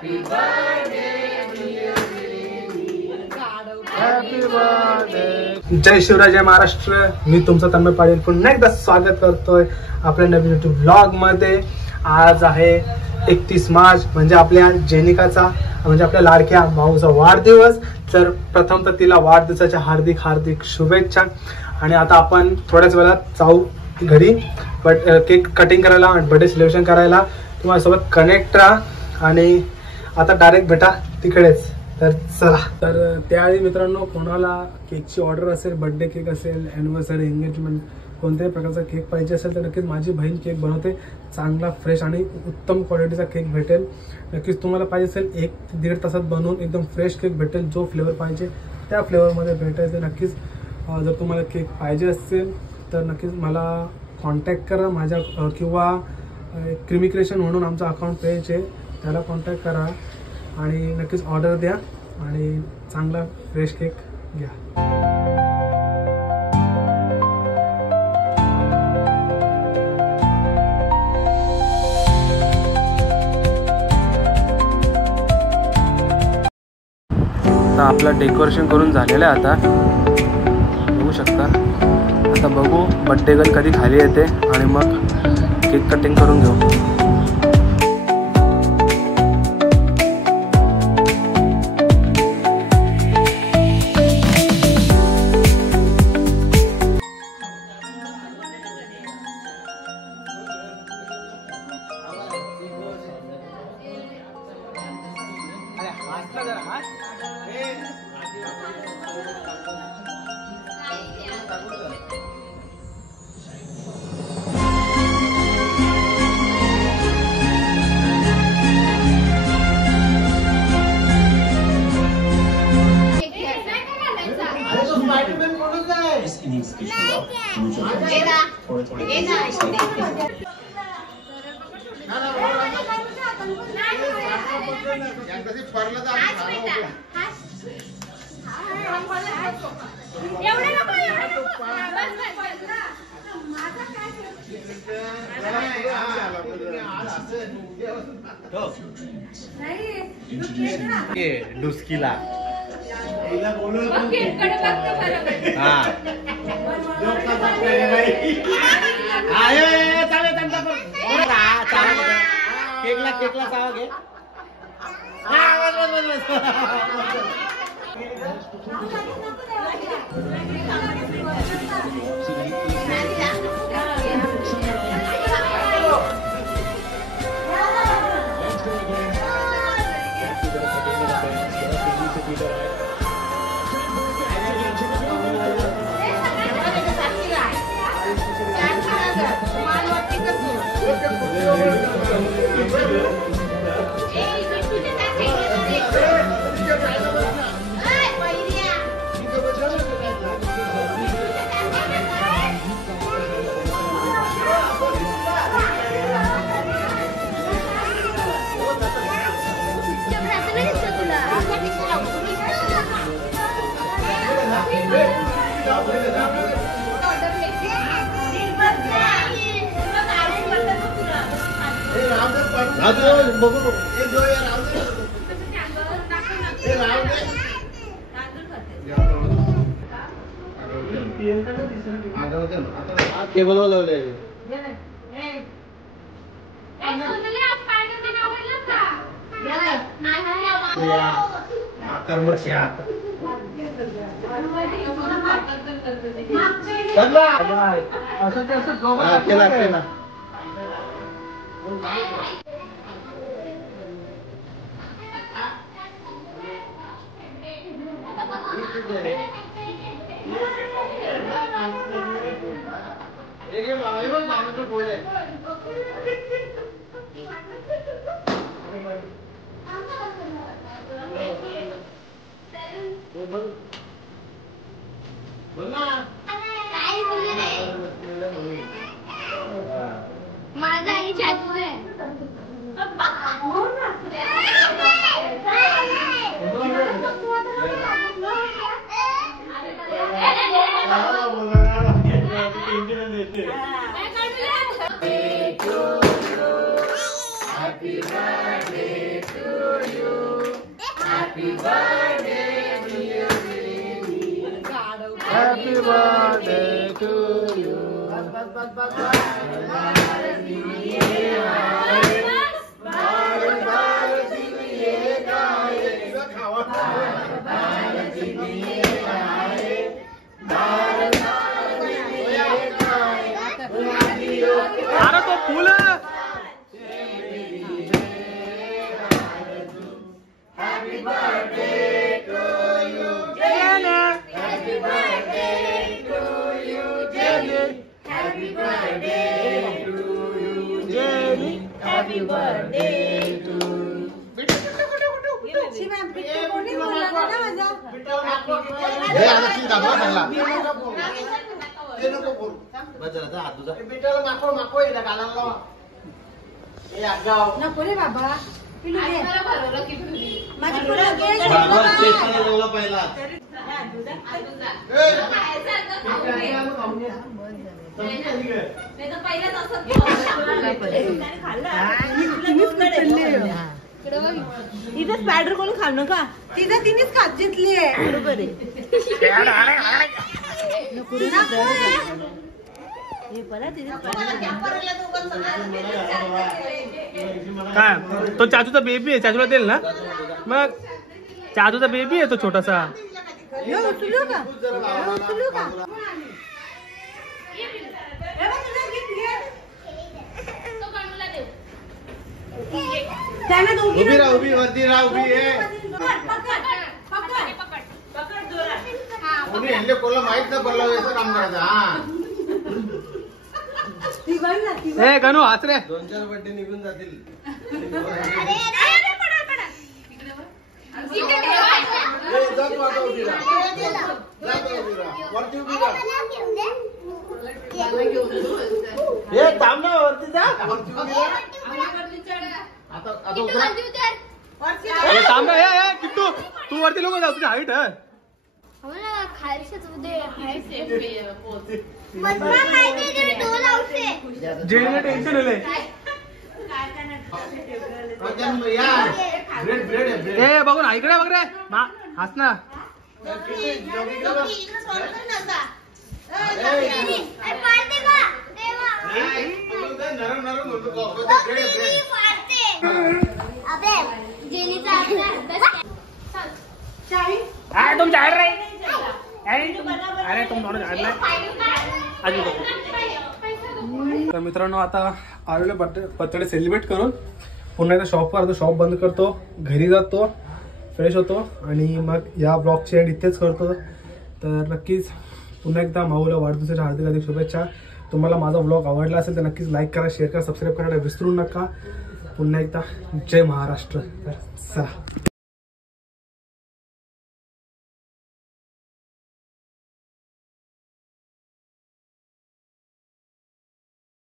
जय शिवराय, जय महाराष्ट्र. मी तुमचा तन्मय पाटील पुन्हा एकदा स्वागत करतोय आपल्या नवीन युट्यूब ब्लॉग मध्ये. आज आहे 31 मार्च, म्हणजे आपल्या जेनिकाचा, म्हणजे आपल्या लाडक्या भाऊचा वाढदिवस. तर प्रथम तर तिला वाढदिवसाच्या हार्दिक हार्दिक शुभेच्छा. आणि आता आपण थोड्याच वेळात जाऊ घरी केक कटिंग करायला आणि बर्थडे सेलिब्रेशन करायला. तुम्हाला सोबत कनेक्ट राहा आणि आता डायरेक्ट भेटा तिकडेच. तर चला. तर त्यावेळी मित्रांनो, कोणाला केकची ऑर्डर असेल, बर्थडे केक असेल, ॲनिव्हर्सरी, एंगेजमेंट, कोणत्याही प्रकारचा केक पाहिजे असेल तर नक्कीच माझी बहीण केक बनवते. चांगला फ्रेश आणि उत्तम क्वालिटीचा केक भेटेल. नक्कीच तुम्हाला पाहिजे असेल 1 ते 1.5 तासात बनवून एकदम फ्रेश केक भेटेल. जो फ्लेवर पाहिजे त्या फ्लेवरमध्ये भेटेल. तर नक्कीच जर तुम्हाला केक पाहिजे असेल तर नक्कीच मला कॉन्टॅक्ट करा माझ्या, किंवा क्रीमी क्रिएशन म्हणून आमचा अकाउंट पेज आहे, त्याला कॉन्टॅक्ट करा आणि नक्कीच ऑर्डर द्या आणि चांगला फ्रेश केक घ्या. आता आपलं डेकोरेशन करून झालेलं आहे. आता बघू शकता. आता बघू बर्थडे गर्ल कधी खाली येते आणि मग केक कटिंग करून घेऊ. डुस्कीला केकला चावा घे. अरे तो फूल नको रे बाबा तिथं स्पायडर कोणी खाल्लं का? तिथं तिनेच खात जितली आहे. बरोबर आहे. काय तो चाचूचा बेबी आहे, चाचूला देईल ना मग. चाचूचा बेबी आहे तो छोटासा. उचलू का? उभी राहा, उभी वरती राहा, उभी आहे. उभी ह्यांना कोणाला माहित नाही पडलं याचं काम करायचं. ए गणू हाच रे. 2-4 बड्डे निघून जातील. थांब ना वरती जा. थांब ना. किट्टू तू वरती लोक जाऊ, तुझी हाईट आहे. जेणीला टेन्शन आलंय. ए बघून ऐकडे बघ रे. हाच ना. तुम जा रहे अरे तुम दोनों जा रहे. तर मित्रांनो आता आलेले बर्थडे सेलिब्रेट करून पुन्हा एकदा शॉपवर आता शॉप बंद करतो, घरी जातो, फ्रेश होतो आणि मग या ब्लॉगची एंड इथेच करतो. तर नक्कीच पुन्हा एकदा माऊला वाढदिवसाच्या हार्दिक हार्दिक शुभेच्छा. तुम्हाला माझा ब्लॉग आवडला असेल तर नक्कीच लाईक करा, शेअर करा, सबस्क्राईब करायला विसरू नका. पुन्हा एकदा जय महाराष्ट्र. तर चला.